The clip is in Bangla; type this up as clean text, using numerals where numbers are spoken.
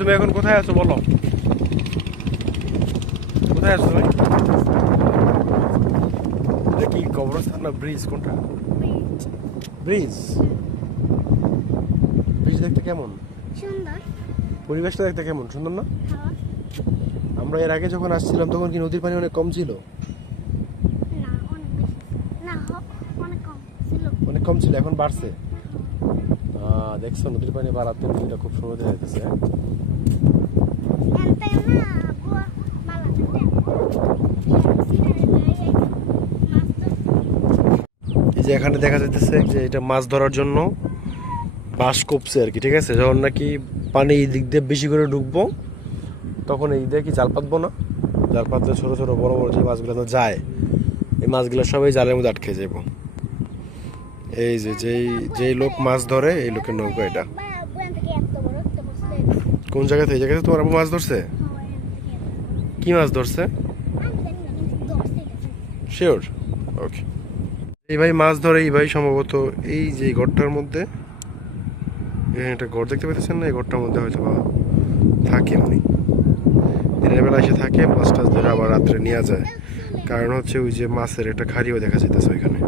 তুমি এখন কোথায় আছো বলো, কোথায় আছো তুমি? এটা কি কবরস্থান না ব্রিজ, কোনটা? ব্রিজ। ব্রিজ দেখতে কেমন? সুন্দর। পরিবেশটা দেখতে কেমন, সুন্দর না? হ্যাঁ। আমরা এর আগে যখন আসছিলাম তখন কি নদীর পানি অনেক কম ছিল? না, অনেক বেশি। না, অনেক কম ছিল। অনেক কম ছিল, এখন বাড়ছে। দেখছো নদীর পানি বাড়াতে নদীটা খুব সুন্দর দেখা যাচ্ছে। এনতে না বুয়া মালা এই যে এখানে দেখা যাচ্ছে যে এটা মাছ ধরার জন্য বাঁশ কপছে আর কি, ঠিক আছে? যখন নাকি পানি এই দিক দিয়ে বেশি করে ঢুকবো তখন এই দিয়ে কি জাল পাতবো না, জাল পাতলে ছোটো ছোটো বড় বড় যে মাছগুলো তো যায়, এই মাছগুলো সবাই জালের মধ্যে আটকে যাব। এই যে যেই লোক মাছ ধরে এই লোকের নৌকা এটা। কোন জায়গা থেকে? এই জায়গাতে তোমার আবু মাছ ধরছে? কি মাছ ধরছে? শিওর? ওকে। এই ভাই মাছ ধরে, এই ভাই সম্ভবত এই যে ঘরটার মধ্যে, এখানে একটা ঘর দেখতে পাচ্ছেন না, এই ঘরটার মধ্যে হয়তো বা থাকে উনি। দিনের বেলা এসে থাকে, মাছ টাছ ধরে আবার রাত্রে নিয়ে যায়। কারণ হচ্ছে ওই যে মাছের একটা খাড়িও দেখা যেতেছে ওইখানে।